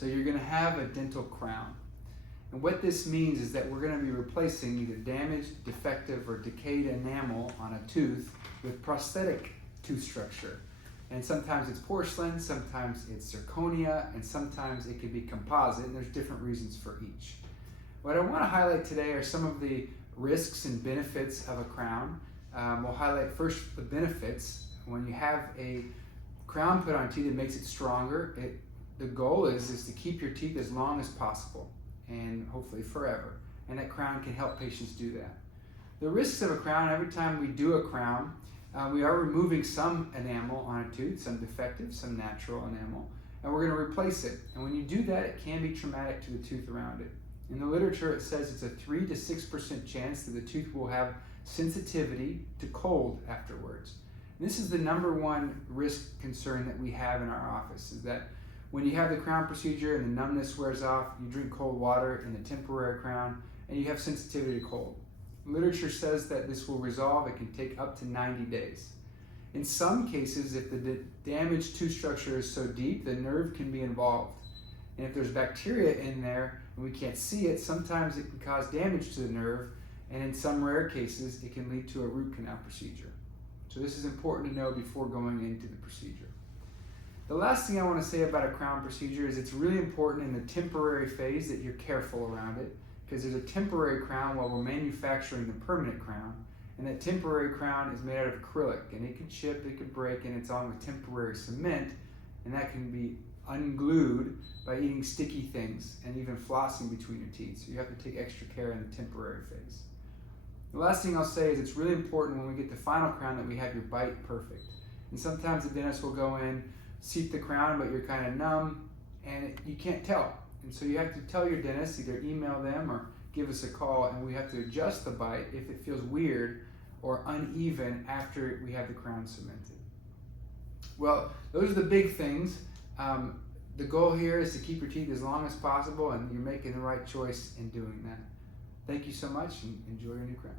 So you're going to have a dental crown. And what this means is that we're going to be replacing either damaged, defective, or decayed enamel on a tooth with prosthetic tooth structure. And sometimes it's porcelain, sometimes it's zirconia, and sometimes it can be composite, and there's different reasons for each. What I want to highlight today are some of the risks and benefits of a crown. We'll highlight first the benefits. When you have a crown put on teeth, it makes it stronger. The goal is to keep your teeth as long as possible and hopefully forever. And that crown can help patients do that. The risks of a crown: every time we do a crown, we are removing some enamel on a tooth, some defective, some natural enamel, and we're going to replace it. And when you do that, it can be traumatic to the tooth around it. In the literature, it says it's a 3 to 6% chance that the tooth will have sensitivity to cold afterwards. And this is the number one risk concern that we have in our office, is that when you have the crown procedure and the numbness wears off, you drink cold water in the temporary crown, and you have sensitivity to cold. Literature says that this will resolve. It can take up to 90 days. In some cases, if the damaged tooth structure is so deep, the nerve can be involved. And if there's bacteria in there and we can't see it, sometimes it can cause damage to the nerve, and in some rare cases, it can lead to a root canal procedure. So this is important to know before going into the procedure. The last thing I want to say about a crown procedure is it's really important in the temporary phase that you're careful around it, because there's a temporary crown while we're manufacturing the permanent crown, and that temporary crown is made out of acrylic, and it can chip, it can break, and it's on with temporary cement, and that can be unglued by eating sticky things and even flossing between your teeth. So you have to take extra care in the temporary phase. The last thing I'll say is it's really important when we get the final crown that we have your bite perfect. And sometimes the dentist will go in, seat the crown, but you're kind of numb, and you can't tell. And so you have to tell your dentist, either email them or give us a call, and we have to adjust the bite if it feels weird or uneven after we have the crown cemented. Well, those are the big things. The goal here is to keep your teeth as long as possible, and you're making the right choice in doing that. Thank you so much, and enjoy your new crown.